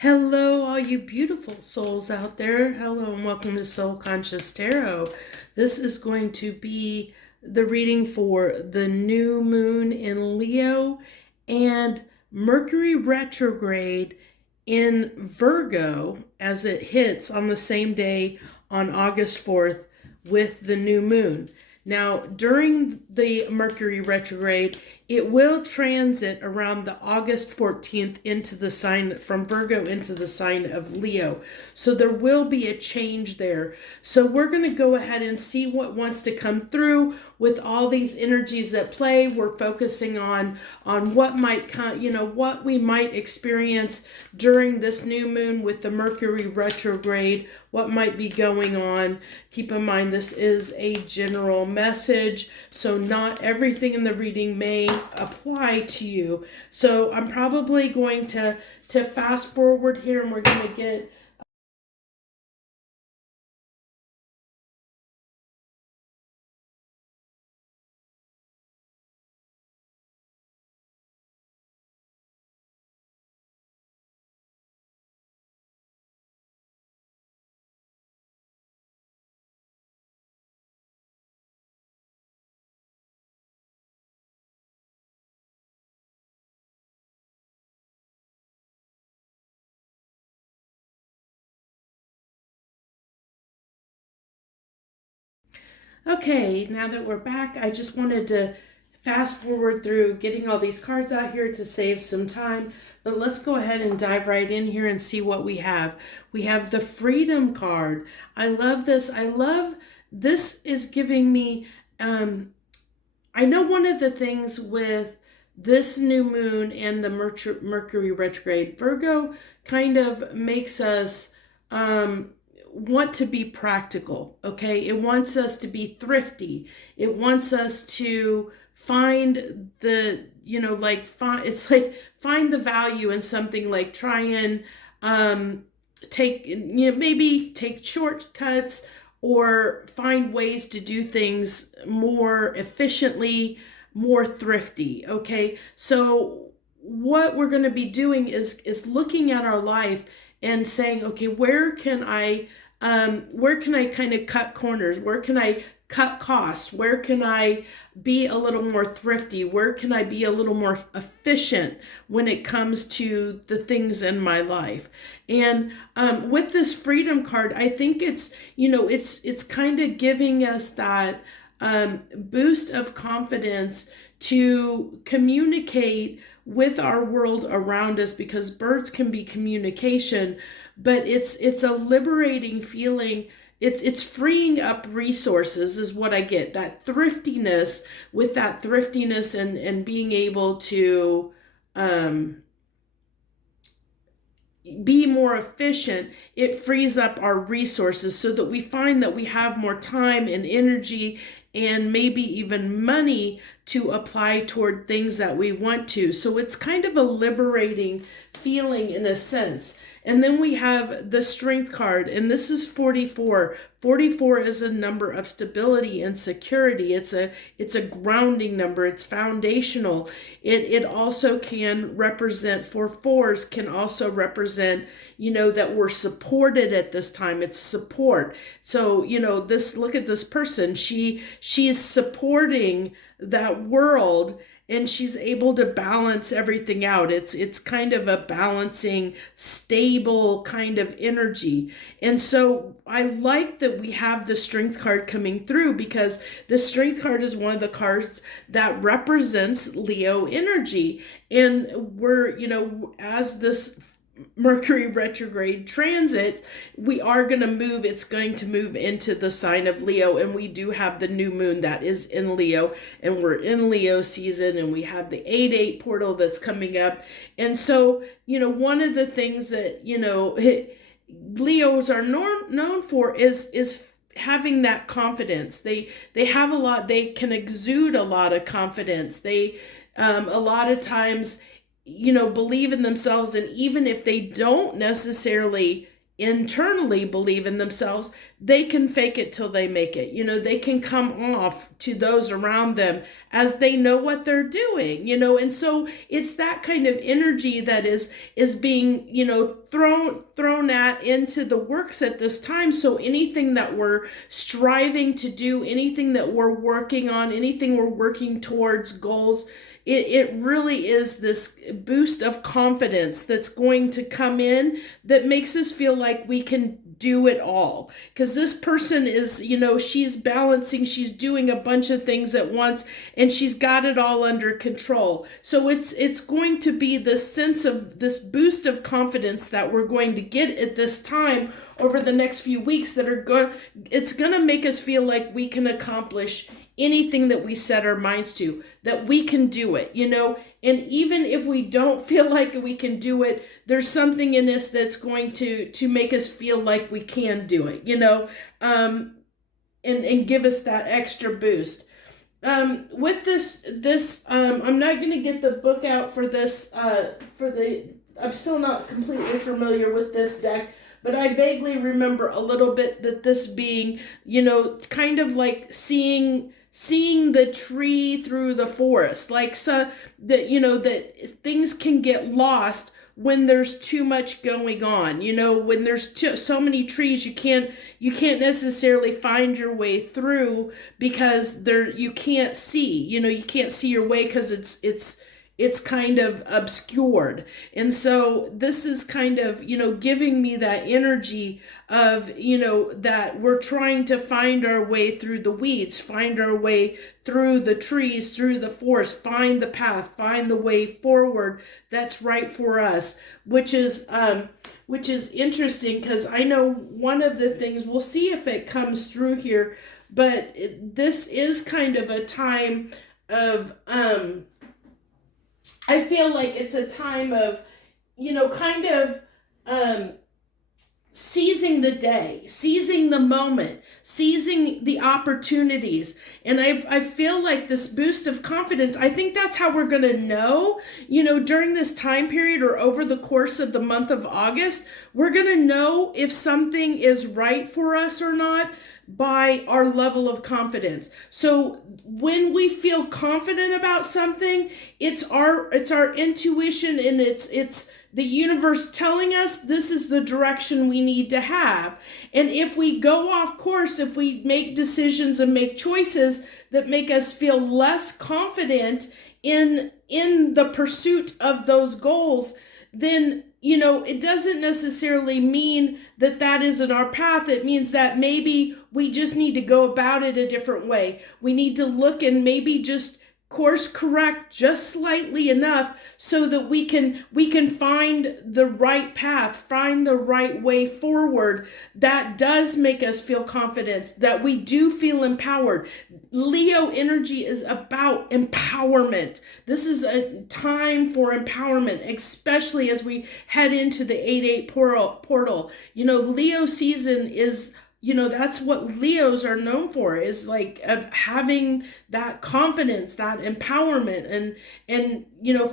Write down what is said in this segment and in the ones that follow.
Hello, all you beautiful souls out there. Hello, and welcome to Soul Conscious Tarot. This is going to be the reading for the new moon in Leo and Mercury retrograde in Virgo as it hits on the same day on August 4th with the new moon. Now, during the Mercury retrograde, it will transit around the August 14th into the sign from Virgo into the sign of Leo. So there will be a change there. So we're going to go ahead and see what wants to come through with all these energies at play. We're focusing on what might come, what we might experience during this new moon with the Mercury retrograde, what might be going on. Keep in mind, this is a general message, so not everything in the reading may apply to you. So I'm probably going to fast forward here, and we're going to get okay, now that we're back, I just wanted to fast forward through getting all these cards out here to save some time. But let's go ahead and dive right in here and see what we have. We have the Freedom card. I love this. This is giving me, I know one of the things with this new moon and the Mercury retrograde, Virgo kind of makes us want to be practical, okay? It wants us to be thrifty. It wants us to find the, find the value in something, like try and take, maybe take shortcuts or find ways to do things more efficiently, more thrifty, okay? So what we're going to be doing is looking at our life and saying, okay, where can I kind of cut corners? Where can I cut costs? Where can I be a little more thrifty? Where can I be a little more efficient when it comes to the things in my life? And with this Freedom card, I think it's kind of giving us that boost of confidence to communicate with our world around us, because birds can be communication, but it's a liberating feeling. It's freeing up resources is what I get. That thriftiness, with that thriftiness and being able to be more efficient, it frees up our resources so that we find that we have more time and energy and maybe even money to apply toward things that we want to. So it's kind of a liberating feeling in a sense. And then we have the Strength card, and this is 44. 44 is a number of stability and security. It's a grounding number. It's foundational. It also can represent, for fours can also represent, that we're supported at this time. It's support. So, look at this person. She's supporting that world, and she's able to balance everything out. It's kind of a balancing, stable kind of energy. And so I like that we have the Strength card coming through, because the Strength card is one of the cards that represents Leo energy. And we're, as this Mercury retrograde transit, we are going to move, it's going to move into the sign of Leo, and we do have the new moon that is in Leo, and we're in Leo season, and we have the 8-8 portal that's coming up. And so, one of the things that, Leos are known for is having that confidence. They have a lot, they can exude a lot of confidence. They a lot of times believe in themselves, and even if they don't necessarily internally believe in themselves, they can fake it till they make it. They can come off to those around them as they know what they're doing, and so it's that kind of energy that is being, thrown at into the works at this time. So anything that we're striving to do, anything that we're working on, anything we're working towards goals, it really is this boost of confidence that's going to come in that makes us feel like we can do it all. Because this person is, she's balancing, she's doing a bunch of things at once, and she's got it all under control. So it's going to be this sense of this boost of confidence that we're going to get at this time over the next few weeks that are it's going to make us feel like we can accomplish anything that we set our minds to, that we can do it, and even if we don't feel like we can do it, there's something in us that's going to make us feel like we can do it, and give us that extra boost. With this, I'm not going to get the book out for this, I'm still not completely familiar with this deck, but I vaguely remember a little bit that this being, kind of like seeing the tree through the forest, like so that, that things can get lost when there's too much going on, when there's so many trees, you can't necessarily find your way through because you can't see, you can't see your way because it's kind of obscured. And so this is kind of, giving me that energy of, that we're trying to find our way through the weeds, find our way through the trees, through the forest, find the path, find the way forward that's right for us, which is interesting because I know one of the things, we'll see if it comes through here, but this is kind of a time of, I feel like it's a time of, kind of seizing the day, seizing the moment, seizing the opportunities. And I feel like this boost of confidence, I think that's how we're going to know, during this time period or over the course of the month of August, we're going to know if something is right for us or not by our level of confidence. So when we feel confident about something, it's our intuition, and it's the universe telling us this is the direction we need to have. And if we go off course, if we make decisions and make choices that make us feel less confident in the pursuit of those goals, then it doesn't necessarily mean that isn't our path. It means that maybe we just need to go about it a different way. We need to look and maybe just course correct just slightly enough so that we can find the right path, find the right way forward that does make us feel confidence, that we do feel empowered. Leo energy is about empowerment. This is a time for empowerment, especially as we head into the 8/8 portal. Leo season is, that's what Leos are known for, is like of having that confidence, that empowerment, and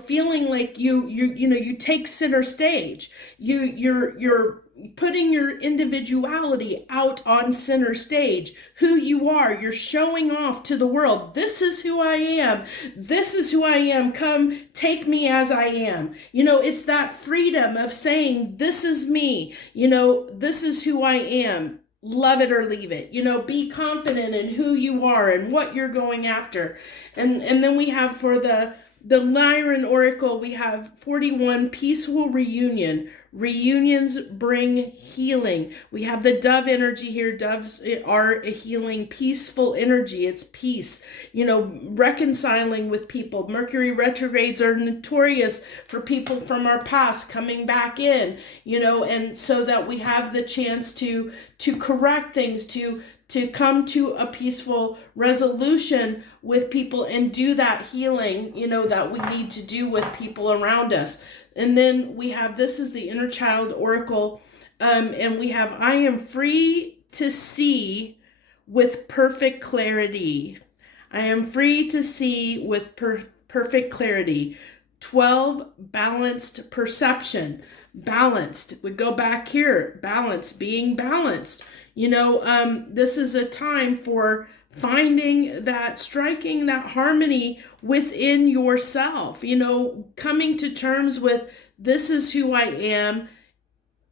feeling like you take center stage. You're putting your individuality out on center stage, who you are. You're showing off to the world. This is who I am. This is who I am. Come take me as I am. It's that freedom of saying, this is me. This is who I am. Love it or leave it. Be confident in who you are and what you're going after. And then we have for the Lyran Oracle, we have 41, peaceful reunion. Reunions bring healing. We have the dove energy here. Doves are a healing, peaceful energy. It's peace, reconciling with people. Mercury retrogrades are notorious for people from our past coming back in, and so that we have the chance to correct things, to come to a peaceful resolution with people and do that healing, that we need to do with people around us. And then we have, this is the inner child oracle, and we have, I am free to see with perfect clarity. I am free to see with perfect clarity. 12, balanced perception. balanced. We go back here, balance, being balanced. This is a time for finding that, striking that harmony within yourself, coming to terms with this is who I am,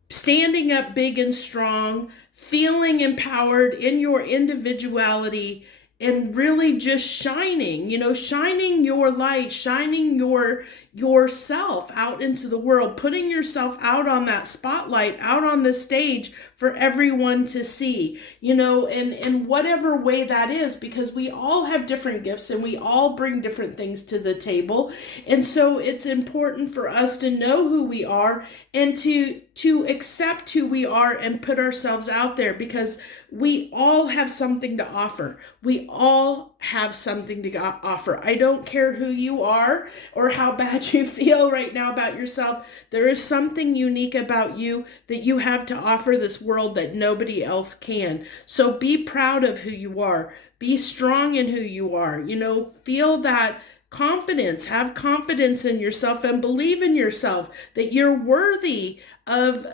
standing up big and strong, feeling empowered in your individuality, and really just shining your light, shining yourself out into the world, putting yourself out on that spotlight, out on the stage for everyone to see, and whatever way that is, because we all have different gifts and we all bring different things to the table. And so it's important for us to know who we are and to accept who we are and put ourselves out there, because we all have something to offer. We all have something to offer. I don't care who you are or how bad you feel right now about yourself. There is something unique about you that you have to offer this world that nobody else can. So be proud of who you are. Be strong in who you are. Feel that confidence, have confidence in yourself and believe in yourself that you're worthy of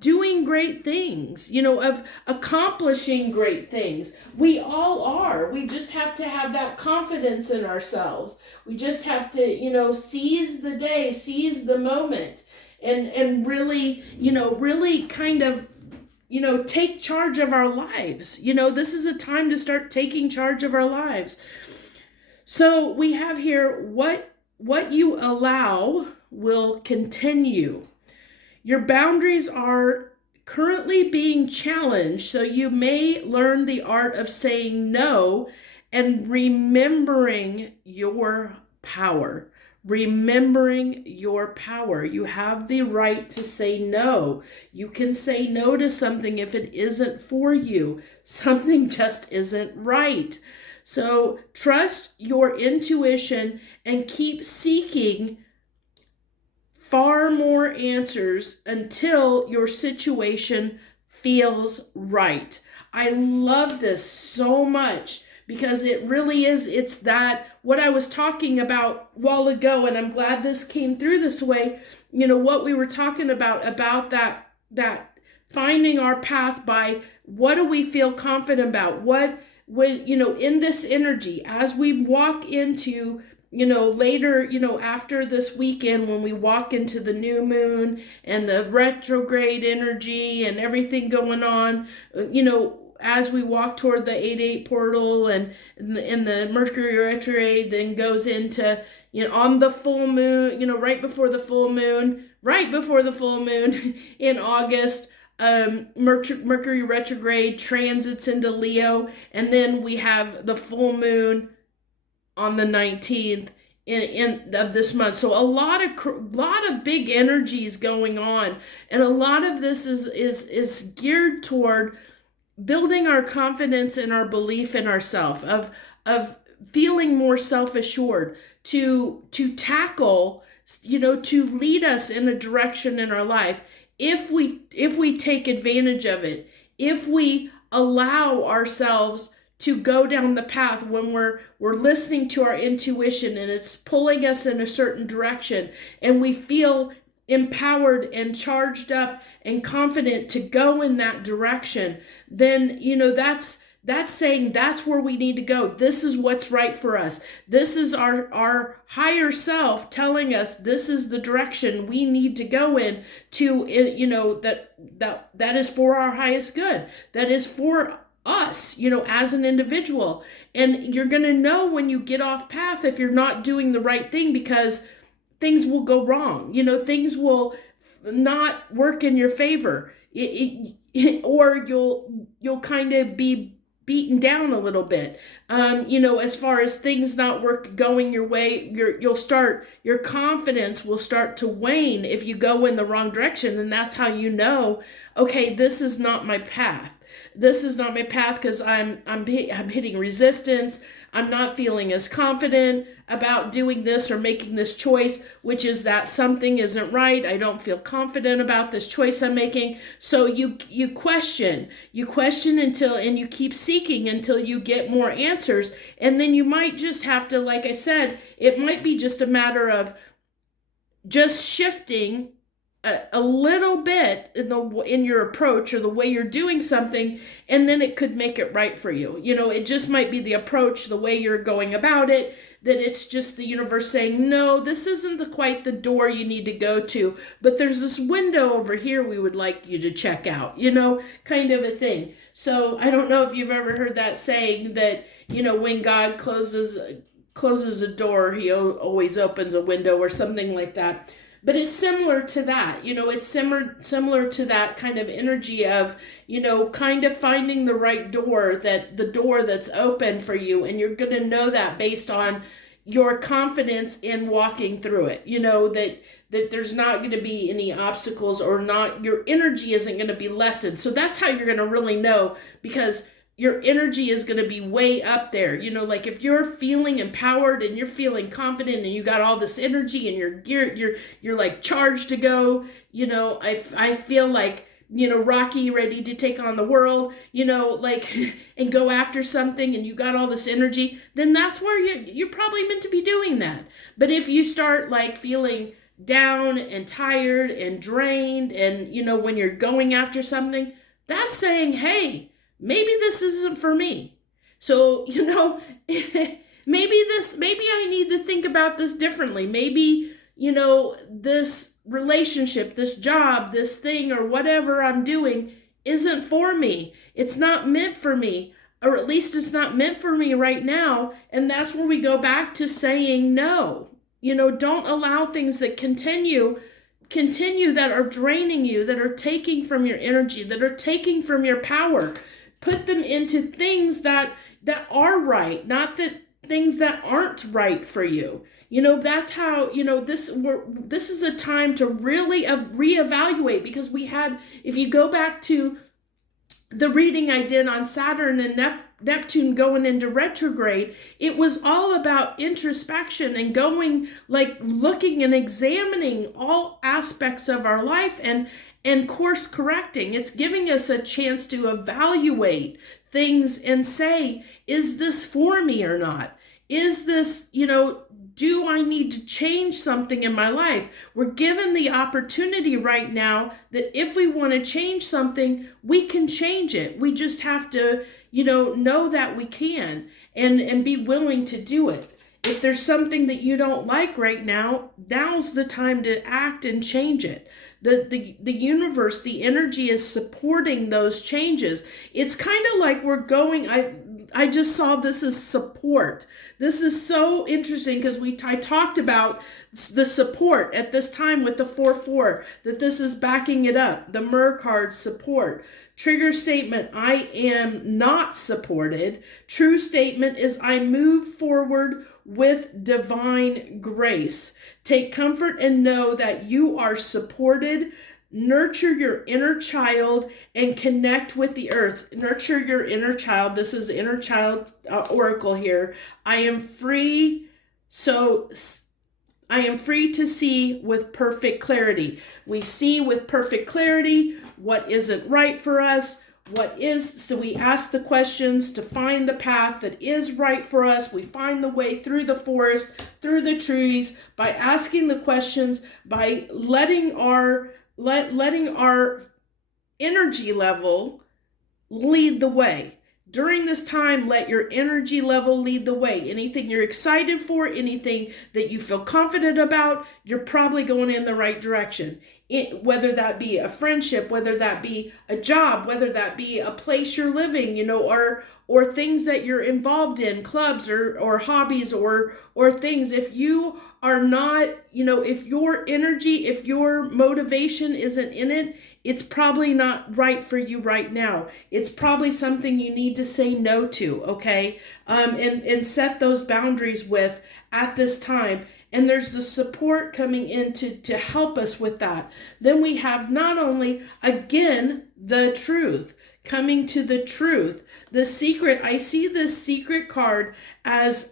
doing great things, of accomplishing great things. We all are. We just have to have that confidence in ourselves. We just have to, seize the day, seize the moment, and really, really kind of take charge of our lives. This is a time to start taking charge of our lives. So we have here, what you allow will continue. Your boundaries are currently being challenged, so you may learn the art of saying no and remembering your power. Remembering your power. You have the right to say no. You can say no to something if it isn't for you. Something just isn't right. So trust your intuition and keep seeking far more answers until your situation feels right. I love this so much because it really is, it's that what I was talking about a while ago, and I'm glad this came through this way, what we were talking about that finding our path by what do we feel confident about? When in this energy, as we walk into, later, after this weekend, when we walk into the new moon and the retrograde energy and everything going on, as we walk toward the 8/8 portal and the Mercury retrograde then goes into, on the full moon, right before the full moon in August, Mercury retrograde transits into Leo, and then we have the full moon on the 19th of this month. So a lot of big energies going on, and a lot of this is geared toward building our confidence and our belief in ourselves, of feeling more self-assured, to tackle, to lead us in a direction in our life. If we take advantage of it, if we allow ourselves to go down the path when we're listening to our intuition and it's pulling us in a certain direction, and we feel empowered and charged up and confident to go in that direction, then that's saying that's where we need to go. This is what's right for us. This is our higher self telling us this is the direction we need to go in, to, that is for our highest good. That is for us, as an individual. And you're going to know when you get off path if you're not doing the right thing, because things will go wrong. Things will not work in your favor. Or you'll kind of be beaten down a little bit, as far as things not going your way. Your confidence will start to wane if you go in the wrong direction, and that's how okay, this is not my path. This is not my path, because I'm hitting resistance. I'm not feeling as confident about doing this or making this choice, which is that something isn't right. I don't feel confident about this choice I'm making. So you question and you keep seeking until you get more answers. And then you might just have to, like I said, it might be just a matter of just shifting a little bit in your approach or the way you're doing something, and then it could make it right for you. It just might be the approach, the way you're going about it, that it's just the universe saying, no, this isn't quite the door you need to go to, but there's this window over here we would like you to check out, kind of a thing. So I don't know if you've ever heard that saying that, when God closes a door, he always opens a window, or something like that. But it's similar to that. It's similar to that kind of energy of, kind of finding the right door, the door that's open for you. And you're going to know that based on your confidence in walking through it. That there's not going to be any obstacles, or not, your energy isn't going to be lessened. So that's how you're going to really know, because your energy is going to be way up there. Like if you're feeling empowered and you're feeling confident and you got all this energy and you're like charged to go, I feel like, Rocky ready to take on the world, like, and go after something, and you got all this energy, then that's where you're probably meant to be doing that. But if you start like feeling down and tired and drained, and, when you're going after something, that's saying, hey, maybe this isn't for me. So, maybe I need to think about this differently. Maybe, this relationship, this job, this thing, or whatever I'm doing isn't for me. It's not meant for me, or at least it's not meant for me right now. And that's where we go back to saying no. Don't allow things that continue that are draining you, that are taking from your energy, that are taking from your power. Put them into things that are right, not that things that aren't right for you. That's how, this is a time to really reevaluate, because if you go back to the reading I did on Saturn and Neptune going into retrograde, it was all about introspection and going, like, looking and examining all aspects of our life and course correcting. It's giving us a chance to evaluate things and say, is this for me or not? Is this, do I need to change something in my life? We're given the opportunity right now that if we want to change something, we can change it. We just have to, know that we can and be willing to do it. If there's something that you don't like right now, now's the time to act and change it. The universe, the energy is supporting those changes. It's kind of like we're going, I just saw this as support. This is so interesting, because I talked about the support at this time with the 4-4, that this is backing it up. The Mer card, support. Trigger statement, I am not supported. True statement is, I move forward with divine grace. Take comfort and know that you are supported. Nurture your inner child and connect with the earth. Nurture your inner child. This is the inner child oracle here. I am free. I am free to see with perfect clarity. We see with perfect clarity what isn't right for us, so we ask the questions to find the path that is right for us. We find the way through the forest, through the trees, by asking the questions, by letting our energy level lead the way. During this time, let your energy level lead the way. Anything you're excited for, anything that you feel confident about, you're probably going in the right direction. Whether that be a friendship, whether that be a job, whether that be a place you're living, or things that you're involved in, clubs or hobbies or things. If you are not, if your energy, if your motivation isn't in it, it's probably not right for you right now. It's probably something you need to say no to, okay? And set those boundaries with at this time. And there's the support coming in to help us with that. Then we have not only, again, the truth, coming to the truth. The secret, I see this secret card as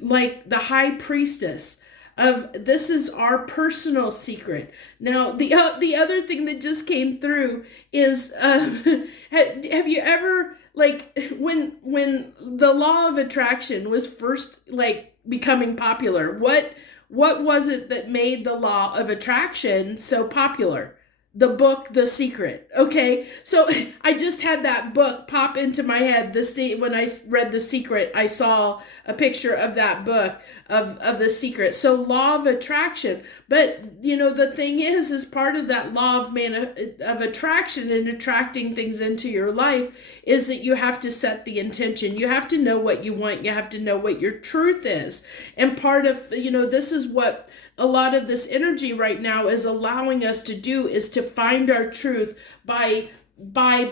like the high priestess of, this is our personal secret. Now, the other thing that just came through is, have you ever, like, when the law of attraction was first, like, becoming popular, what what was it that made the law of attraction so popular? The book The Secret. Okay, so I just had that book pop into my head. When I read The Secret, I saw a picture of that book of The Secret. So law of attraction. But the thing is part of that law of attraction and attracting things into your life is that you have to set the intention. You have to know what you want. You have to know what your truth is. And part of this is what a lot of this energy right now is allowing us to do, is to find our truth by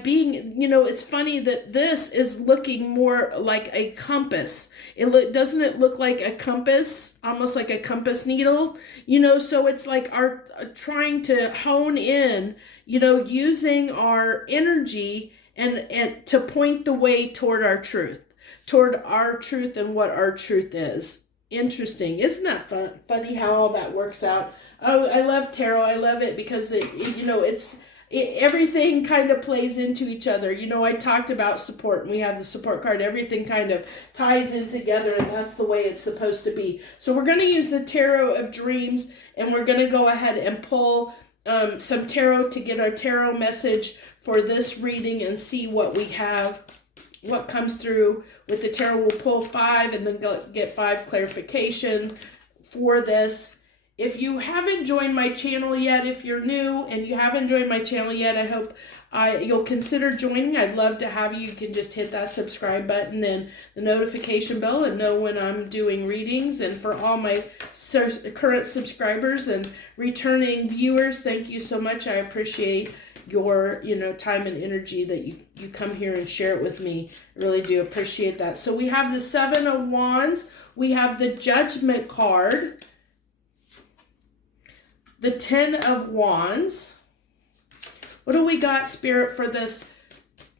being, it's funny that this is looking more like a compass. Doesn't it look like a compass, almost like a compass needle? So it's like our trying to hone in, using our energy and to point the way toward our truth and what our truth is. Interesting. Isn't that funny how all that works out? Oh, I love tarot. I love it because everything kind of plays into each other. I talked about support, and we have the support card. Everything kind of ties in together, and that's the way it's supposed to be. So we're going to use the Tarot of Dreams, and we're going to go ahead and pull some tarot to get our tarot message for this reading and see what we have. What comes through with the tarot. We'll pull 5 and then get 5 clarification for this. If you haven't joined my channel yet, if you're new and you haven't joined my channel yet, I hope you'll consider joining. I'd love to have you. You can just hit that subscribe button and the notification bell and know when I'm doing readings. And for all my current subscribers and returning viewers, thank you so much. I appreciate your time and energy that you come here and share it with me. I really do appreciate that. So we have the 7 of Wands, we have the Judgment card, the 10 of Wands. What do we got, Spirit, for this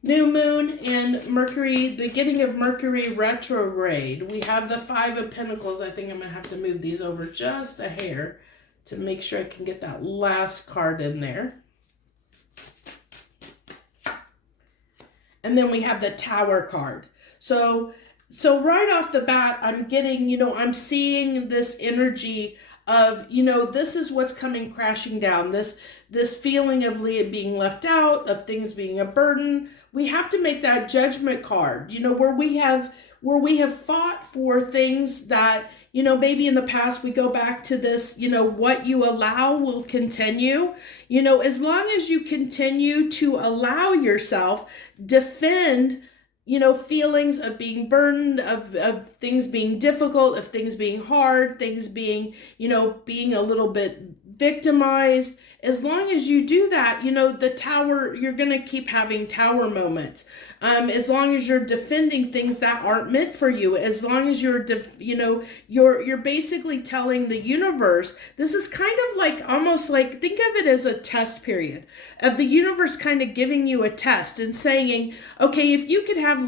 new moon and Mercury, beginning of Mercury retrograde? We have the 5 of Pentacles. I think I'm gonna have to move these over just a hair to make sure I can get that last card in there. And then we have the Tower card. So right off the bat, I'm getting, I'm seeing this energy of, this is what's coming crashing down. This feeling of being left out, of things being a burden. We have to make that Judgment card, where we have fought for things that, maybe in the past we go back to this, what you allow will continue. As long as you continue to allow yourself, defend, feelings of being burdened, of things being difficult, of things being hard, things being, being a little bit victimized. As long as you do that, the Tower, you're going to keep having Tower moments. As long as you're defending things that aren't meant for you, as long as you're basically telling the universe, this is kind of like, almost like, think of it as a test period of the universe kind of giving you a test and saying, okay, if you could have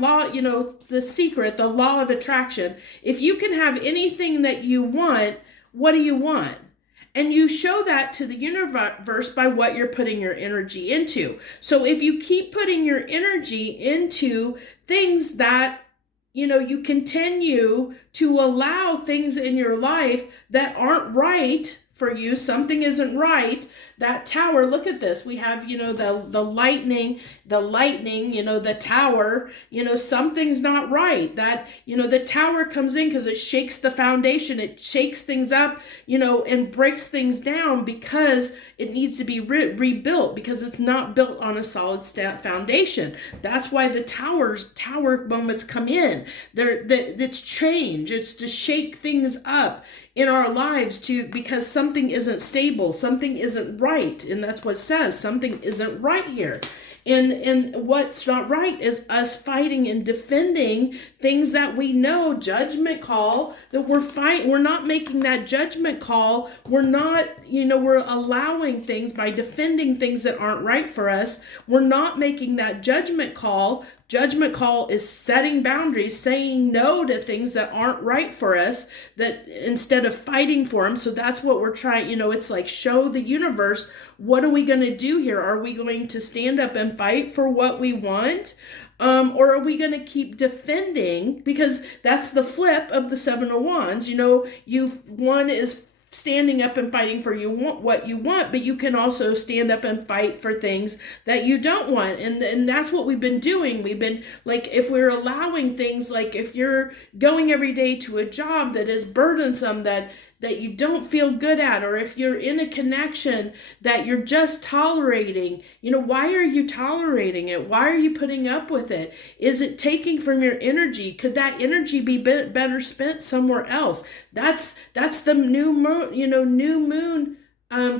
the secret, the law of attraction, if you can have anything that you want, what do you want? And you show that to the universe by what you're putting your energy into. So if you keep putting your energy into things that, you continue to allow things in your life that aren't right for you, something isn't right, that Tower, look at this. We have, the lightning, the Tower, something's not right. That, the Tower comes in because it shakes the foundation. It shakes things up, and breaks things down because it needs to be rebuilt because it's not built on a solid foundation. That's why the Tower moments come in. It's change. It's to shake things up in our lives because something isn't stable, something isn't right. And that's what it says, something isn't right here. And what's not right is us fighting and defending things that we know, judgment call, that we're not making that judgment call. We're not, we're allowing things by defending things that aren't right for us. We're not making that judgment call. Judgment call is setting boundaries, saying no to things that aren't right for us, that instead of fighting for them. So that's what we're trying, it's like, show the universe, what are we going to do here? Are we going to stand up and fight for what we want? Or are we going to keep defending? Because that's the flip of the 7 of Wands. One is standing up and fighting for what you want, but you can also stand up and fight for things that you don't want. And that's what we've been doing. We've been like, if we're allowing things, like if you're going every day to a job that is burdensome, that you don't feel good at, or if you're in a connection that you're just tolerating, why are you tolerating it? Why are you putting up with it? Is it taking from your energy? Could that energy be better spent somewhere else? That's the new moon, new moon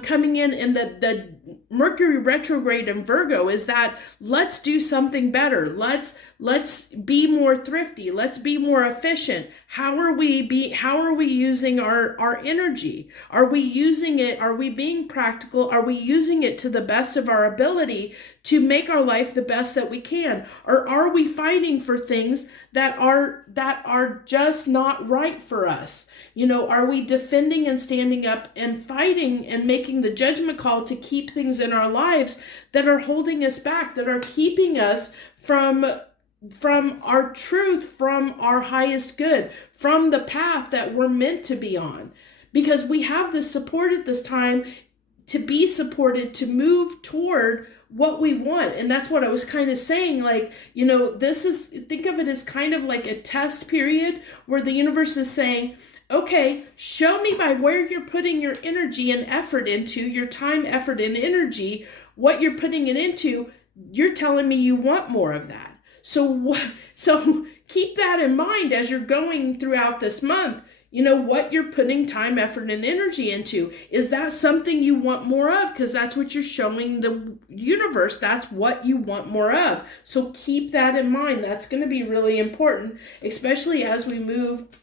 coming in, and the Mercury retrograde in Virgo is that let's do something better. Let's be more thrifty. Let's be more efficient. How are we using our energy? Are we using it? Are we being practical? Are we using it to the best of our ability to make our life the best that we can? Or are we fighting for things that are just not right for us? Are we defending and standing up and fighting and making the judgment call to keep things in our lives that are holding us back, that are keeping us from our truth, from our highest good, from the path that we're meant to be on? Because we have the support at this time to be supported, to move toward what we want. And that's what I was kind of saying, like, think of it as kind of like a test period where the universe is saying, okay, show me by where you're putting your energy and effort into, your time, effort, and energy, what you're putting it into. You're telling me you want more of that. So keep that in mind as you're going throughout this month. What you're putting time, effort, and energy into. Is that something you want more of? Because that's what you're showing the universe. That's what you want more of. So keep that in mind. That's going to be really important, especially as we move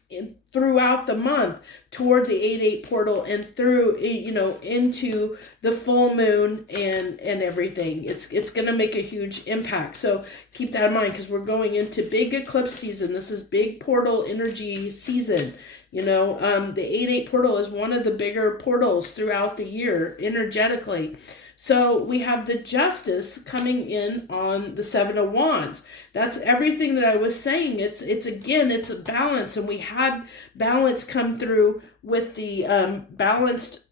throughout the month toward the 8/8 portal and through, into the full moon and everything. It's going to make a huge impact. So keep that in mind, because we're going into big eclipse season. This is big portal energy season. The 8/8 portal is one of the bigger portals throughout the year energetically. So we have the Justice coming in on the Seven of Wands. That's everything that I was saying. It's a balance, and we had balance come through with the balanced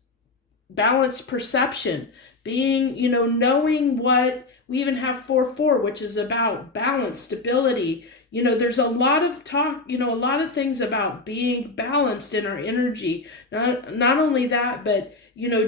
perception, being, knowing what we even have 4/4, which is about balance, stability. There's a lot of talk, a lot of things about being balanced in our energy. Not only that, but,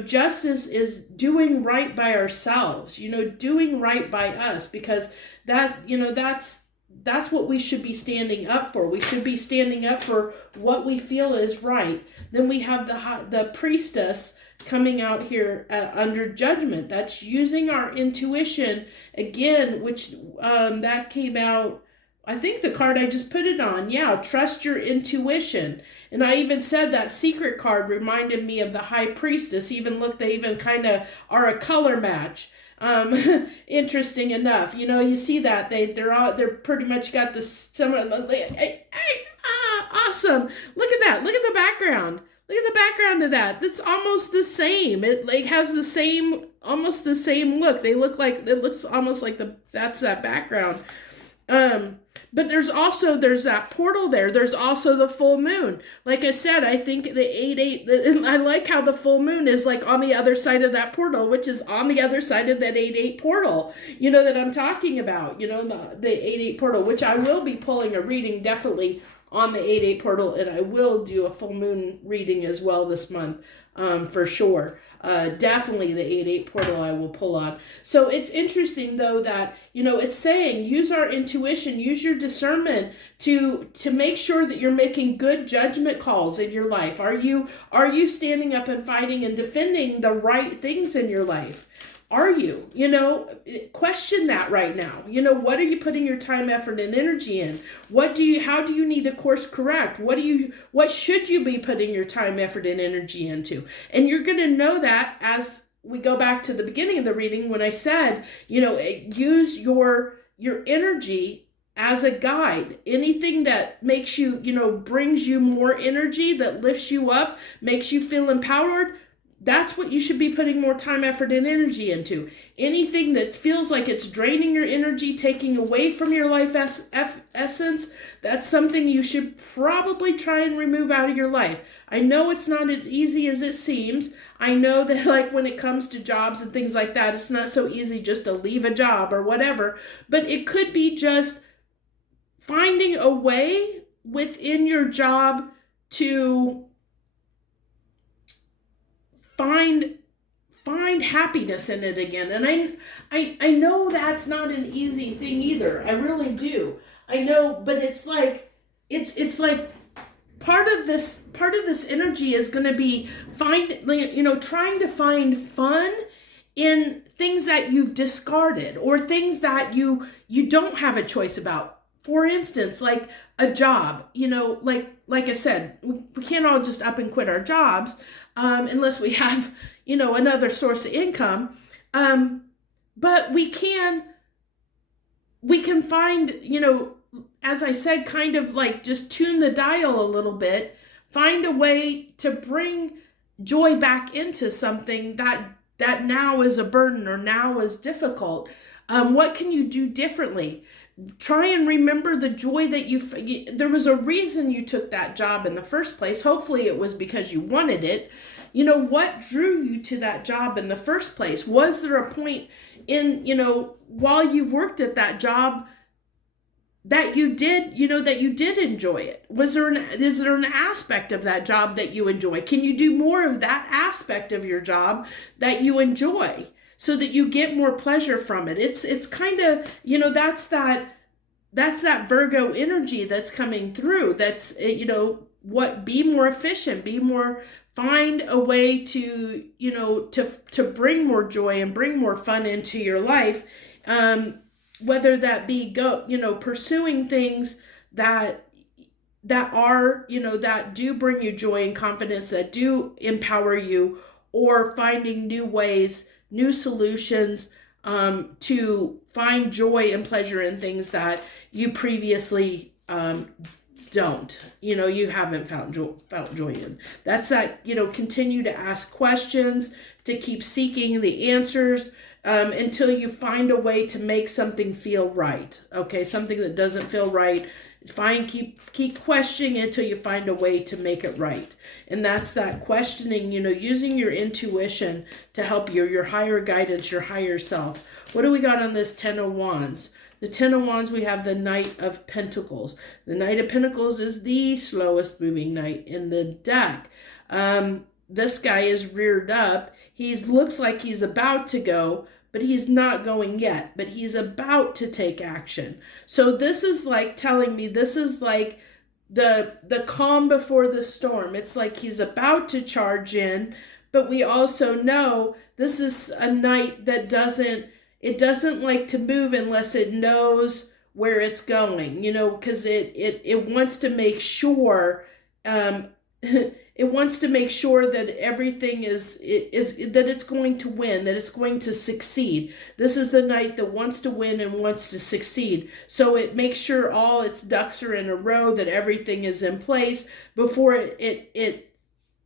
justice is doing right by ourselves, doing right by us, because that's what we should be standing up for. We should be standing up for what we feel is right. Then we have the Priestess coming out here under Judgment. That's using our intuition again, which that came out, I think the card I just put it on. Yeah, trust your intuition. And I even said that Secret card reminded me of the High Priestess. They even kind of are a color match. Interesting enough. You see that they're pretty much got this awesome. Look at that. Look at the background. Look at the background of that. That's almost the same. It has almost the same look. It looks almost like that's that background. But there's that portal there. There's also the full moon. Like I said, I think the 8/8, I like how the full moon is like on the other side of that portal, which is on the other side of that 8/8 portal, that I'm talking about, the 8/8 portal, which I will be pulling a reading definitely on the 8/8 portal, and I will do a full moon reading as well this month, for sure. Definitely the 8/8 portal I will pull on. So it's interesting though that, it's saying use our intuition, use your discernment to make sure that you're making good judgment calls in your life. Are you standing up and fighting and defending the right things in your life? Are you? Question that right now. What are you putting your time, effort, and energy in? How do you need to course correct? What should you be putting your time, effort, and energy into? And you're going to know that as we go back to the beginning of the reading when I said, use your energy as a guide. Anything that makes you, brings you more energy, that lifts you up, makes you feel empowered, that's what you should be putting more time, effort, and energy into. Anything that feels like it's draining your energy, taking away from your life essence, that's something you should probably try and remove out of your life. I know it's not as easy as it seems. I know that, like, when it comes to jobs and things like that, it's not so easy just to leave a job or whatever, but it could be just finding a way within your job to find happiness in it again. And I know that's not an easy thing either. I really do. I know, but it's like part of this energy is going to be trying to find fun in things that you've discarded or things that you don't have a choice about. For instance, like a job, like I said, we can't all just up and quit our jobs unless we have, another source of income. But we can find, as I said, kind of like just tune the dial a little bit, find a way to bring joy back into something that now is a burden or now is difficult. What can you do differently? Try and remember the joy that there was a reason you took that job in the first place. Hopefully it was because you wanted it. What drew you to that job in the first place? Was there a point in, while you've worked at that job that you did enjoy it? Is there an aspect of that job that you enjoy? Can you do more of that aspect of your job that you enjoy, so that you get more pleasure from it? It's kind of, that's that Virgo energy that's coming through. That's, be more efficient, find a way to, to bring more joy and bring more fun into your life. Whether that be pursuing things that are, that do bring you joy and confidence, that do empower you, or finding new ways, new solutions to find joy and pleasure in things that you previously you haven't found joy in. That's that, continue to ask questions, to keep seeking the answers until you find a way to make something feel right. Okay, something that doesn't feel right, keep questioning until you find a way to make it right. And that's that questioning, using your intuition to help your higher guidance, your higher self. What do we got on this 10 of Wands? The 10 of Wands, we have the Knight of Pentacles. The Knight of Pentacles is the slowest moving knight in the deck. This guy is reared up. He looks like he's about to go, but he's not going yet, but he's about to take action. So this is like telling me, this is like the calm before the storm. It's like he's about to charge in, but we also know this is a knight that doesn't like to move unless it knows where it's going, because it wants to make sure, it wants to make sure that everything is that it's going to win, that it's going to succeed. This is the knight that wants to win and wants to succeed. So it makes sure all its ducks are in a row, that everything is in place before it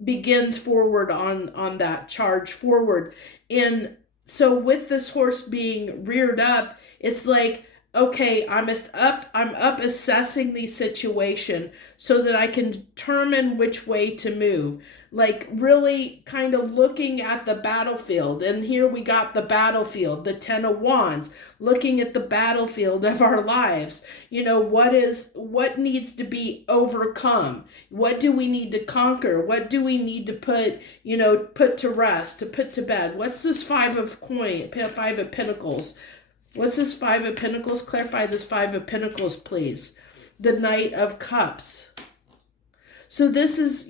begins forward on that charge forward. And so with this horse being reared up, it's like, okay, I'm up assessing the situation so that I can determine which way to move. Like really kind of looking at the battlefield. And here we got the battlefield, the 10 of Wands, looking at the battlefield of our lives. What needs to be overcome? What do we need to conquer? What do we need to put to rest, to put to bed? What's this 5 of Pentacles? What's this 5 of Pentacles? Clarify this 5 of Pentacles, please. The Knight of Cups. So this is,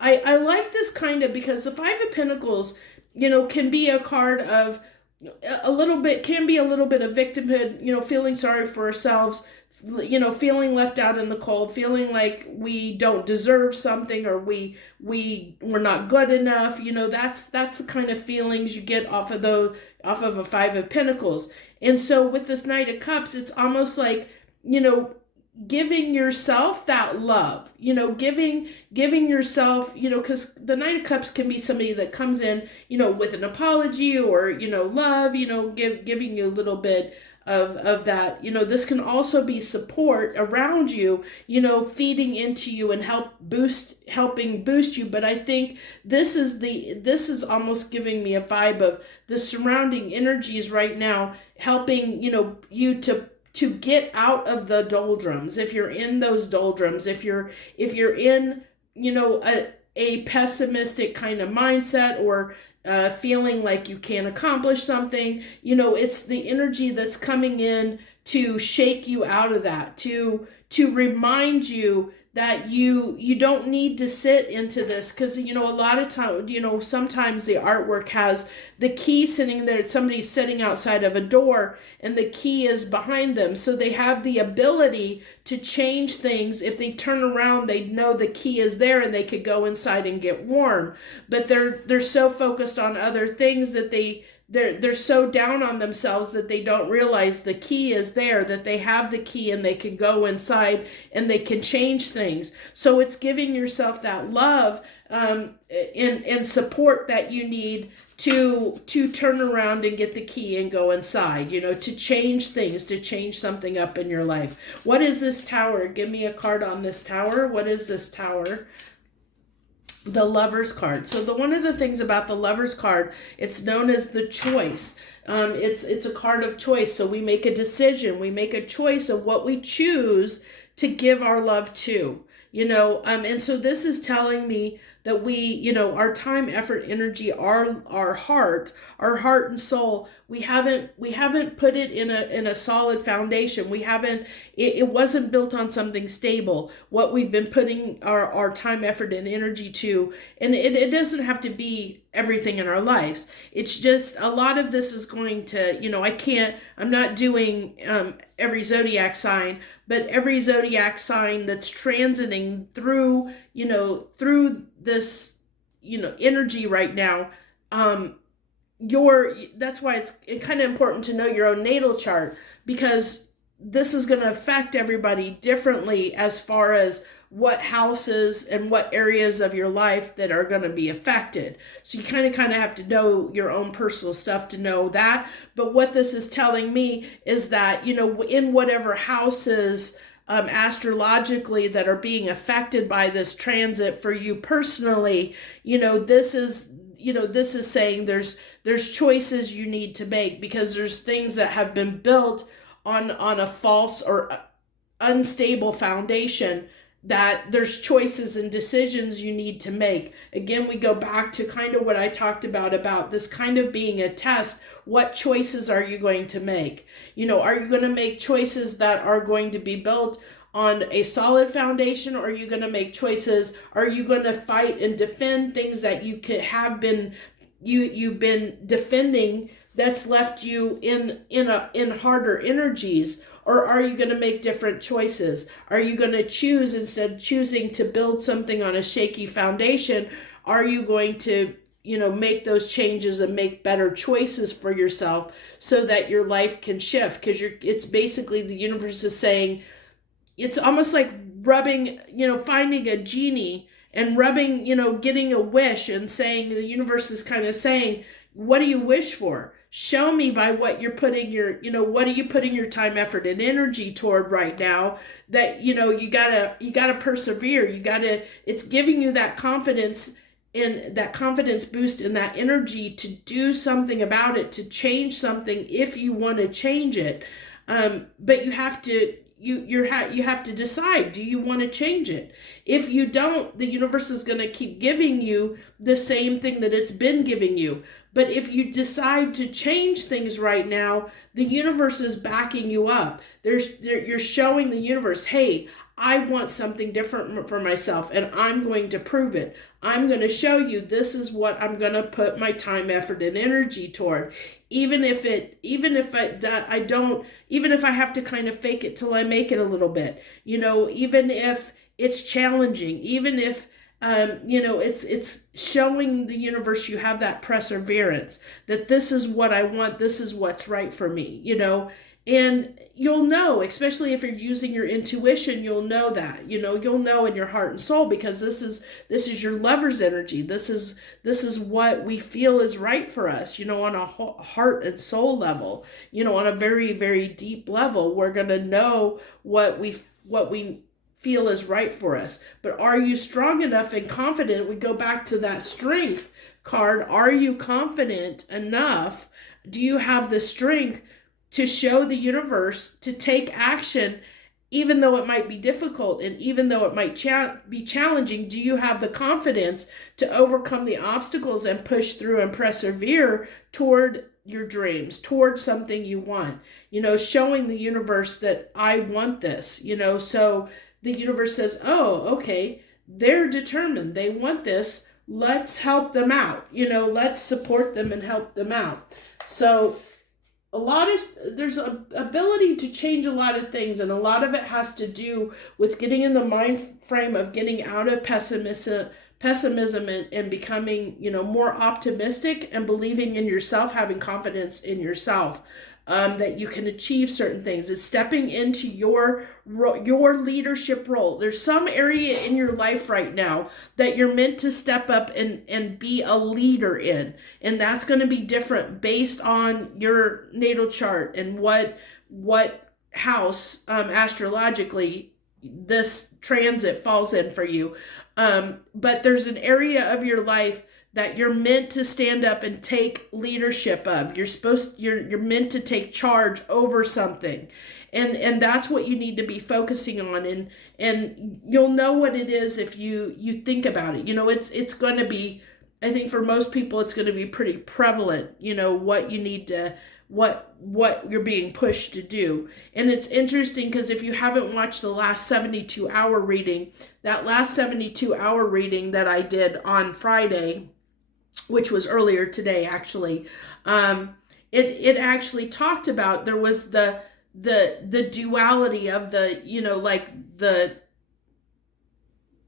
I like this kind of, because the 5 of Pentacles, can be a card of can be a little bit of victimhood, feeling sorry for ourselves, feeling left out in the cold, feeling like we don't deserve something, or we're not good enough. That's the kind of feelings you get off of a 5 of Pentacles. And so with this Knight of Cups, it's almost like, giving yourself that love, giving yourself, because the Knight of Cups can be somebody that comes in, with an apology or, love, giving you a little bit of that. This can also be support around you, feeding into you and helping boost you. But I think this is almost giving me a vibe of the surrounding energies right now, helping, you to get out of the doldrums. If you're in those doldrums, if you're in, a pessimistic kind of mindset, or feeling like you can't accomplish something, it's the energy that's coming in to shake you out of that, to remind you that you don't need to sit into this, because a lot of time, sometimes the artwork has the key sitting there, somebody's sitting outside of a door and the key is behind them, so they have the ability to change things. If they turn around, they know the key is there and they could go inside and get warm, but they're so focused on other things that they're so down on themselves that they don't realize the key is there, that they have the key and they can go inside and they can change things. So it's giving yourself that love and support that you need to turn around and get the key and go inside, to change things, to change something up in your life. What is this Tower? Give me a card on this Tower. What is this Tower? The Lover's card. So one of the things about the Lover's card, it's known as the choice. It's a card of choice. So we make a decision. We make a choice of what we choose to give our love to. And so this is telling me that we, our time, effort, energy, our heart and soul, we haven't put it in a solid foundation. It wasn't built on something stable, what we've been putting our time, effort, and energy to. And it doesn't have to be everything in our lives. It's just a lot of this is going to, I'm not doing every zodiac sign, but every zodiac sign that's transiting through this, energy right now. That's why it's kind of important to know your own natal chart, because this is going to affect everybody differently as far as what houses and what areas of your life that are going to be affected. So you kind of have to know your own personal stuff to know that. But what this is telling me is that, in whatever houses astrologically that are being affected by this transit for you personally, this is saying there's choices you need to make, because there's things that have been built on a false or unstable foundation, that there's choices and decisions you need to make. Again, we go back to kind of what I talked about this kind of being a test. What choices are you going to make? Are you going to make choices that are going to be built on a solid foundation, or are you going to make choices? Are you going to fight and defend things that you could have been, you've been defending, that's left you in harder energies? Or are you going to make different choices? Are you going to choose, instead of choosing to build something on a shaky foundation, are you going to, make those changes and make better choices for yourself so that your life can shift? Because it's basically, the universe is saying, it's almost like rubbing, finding a genie and rubbing, getting a wish and saying, the universe is kind of saying, what do you wish for? Show me by what you're putting what are you putting your time, effort, and energy toward right now, that, you gotta persevere. It's giving you that confidence, and that confidence boost and that energy to do something about it, to change something if you want to change it. But you have to, you have to decide, do you want to change it? If you don't, the universe is going to keep giving you the same thing that it's been giving you. But if you decide to change things right now, the universe is backing you up. You're showing the universe, hey, I want something different for myself, and I'm going to prove it. I'm going to show you this is what I'm going to put my time, effort, and energy toward. Even if I have to kind of fake it till I make it a little bit, even if it's challenging, even if, it's showing the universe you have that perseverance, that this is what I want, this is what's right for me, And you'll know, especially if you're using your intuition, you'll know that, you'll know in your heart and soul, because this is your lover's energy. This is what we feel is right for us, on a heart and soul level, on a very, very deep level. We're going to know what we feel is right for us. But are you strong enough and confident? We go back to that strength card. Are you confident enough? Do you have the strength to show the universe to take action, even though it might be difficult and even though it might be challenging? Do you have the confidence to overcome the obstacles and push through and persevere toward your dreams, toward something you want? Showing the universe that I want this, so the universe says, oh, okay, they're determined, they want this, let's help them out, let's support them and help them out. So there's an ability to change a lot of things, and a lot of it has to do with getting in the mind frame of getting out of pessimism and becoming, more optimistic and believing in yourself, having confidence in yourself, that you can achieve certain things. It's stepping into your leadership role. There's some area in your life right now that you're meant to step up and be a leader in. And that's going to be different based on your natal chart and what house astrologically this transit falls in for you. But there's an area of your life that you're meant to stand up and take leadership of. You're meant to take charge over something. And that's what you need to be focusing on. And you'll know what it is if you think about it. It's going to be, I think for most people, it's going to be pretty prevalent, what you need to, what you're being pushed to do. And it's interesting because if you haven't watched the last 72-hour reading, that last 72-hour reading that I did on Friday, which was earlier today, actually, it actually talked about, there was the duality of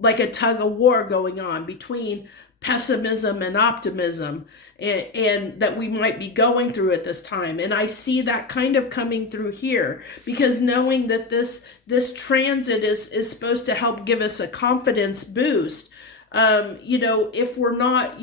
like a tug of war going on between pessimism and optimism, and that we might be going through at this time. And I see that kind of coming through here, because knowing that this transit is supposed to help give us a confidence boost. If we're not,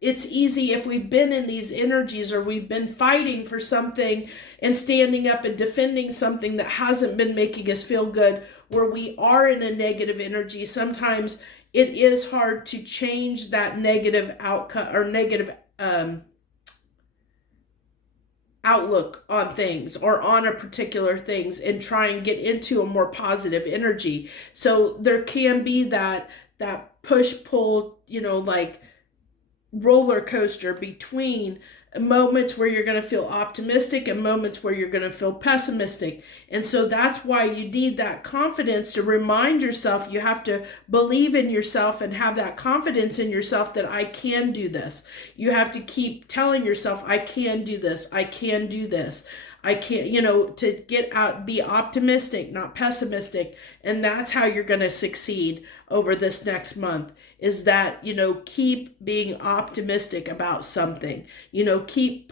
it's easy if we've been in these energies, or we've been fighting for something and standing up and defending something that hasn't been making us feel good, where we are in a negative energy. Sometimes it is hard to change that negative outcome or negative outlook on things or on a particular things, and try and get into a more positive energy. So there can be that push-pull, like roller coaster between moments where you're going to feel optimistic and moments where you're going to feel pessimistic. And so that's why you need that confidence to remind yourself. You have to believe in yourself and have that confidence in yourself that I can do this. You have to keep telling yourself, I can do this. I can do this. I can't, to get out, be optimistic, not pessimistic. And that's how you're going to succeed over this next month, is that, keep being optimistic about something, keep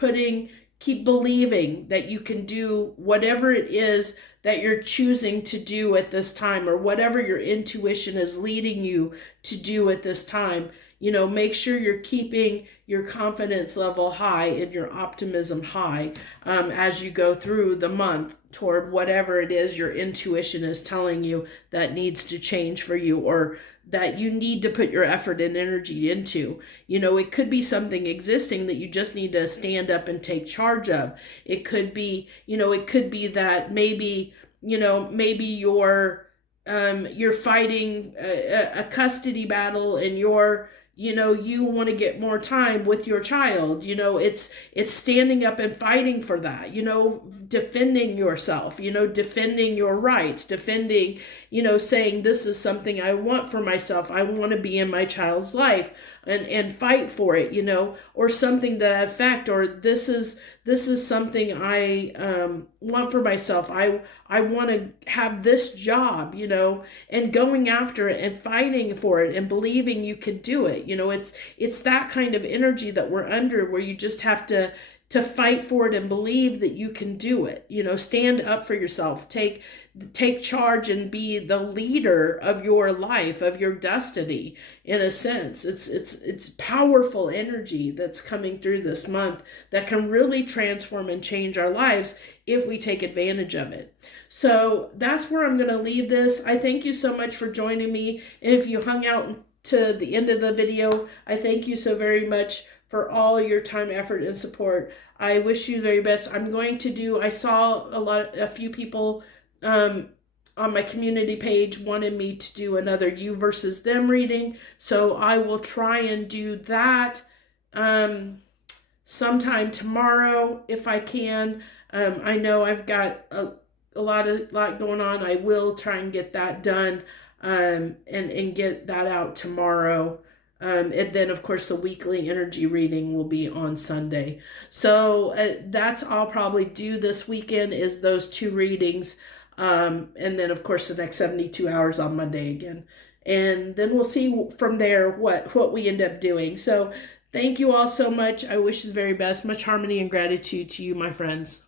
believing that you can do whatever it is that you're choosing to do at this time, or whatever your intuition is leading you to do at this time. Make sure you're keeping your confidence level high and your optimism high as you go through the month toward whatever it is your intuition is telling you that needs to change for you, or that you need to put your effort and energy into. It could be something existing that you just need to stand up and take charge of. It could be, that maybe you're fighting a custody battle, and you want to get more time with your child. It's standing up and fighting for that, defending yourself, defending your rights, defending, saying this is something I want for myself. I want to be in my child's life and fight for it, or something to that effect, or this is something I want for myself. I want to have this job, and going after it and fighting for it and believing you can do it. point. You know, it's that kind of energy that we're under, where you just have to fight for it and believe that you can do it. You know, stand up for yourself, take charge and be the leader of your life, of your destiny. In a sense, it's powerful energy that's coming through this month that can really transform and change our lives if we take advantage of it. So that's where I'm going to leave this. I thank you so much for joining me, and if you hung out to the end of the video, I thank you so very much for all your time, effort, and support. I wish you the very best. I saw a few people on my community page wanted me to do another you versus them reading. So I will try and do that sometime tomorrow if I can. I know I've got a lot going on. I will try and get that done and get that out tomorrow. And then, of course, the weekly energy reading will be on Sunday. So that's all I'll probably do this weekend, is those 2 readings. And then, of course, the next 72 hours on Monday again. And then we'll see from there what we end up doing. So thank you all so much. I wish you the very best. Much harmony and gratitude to you, my friends.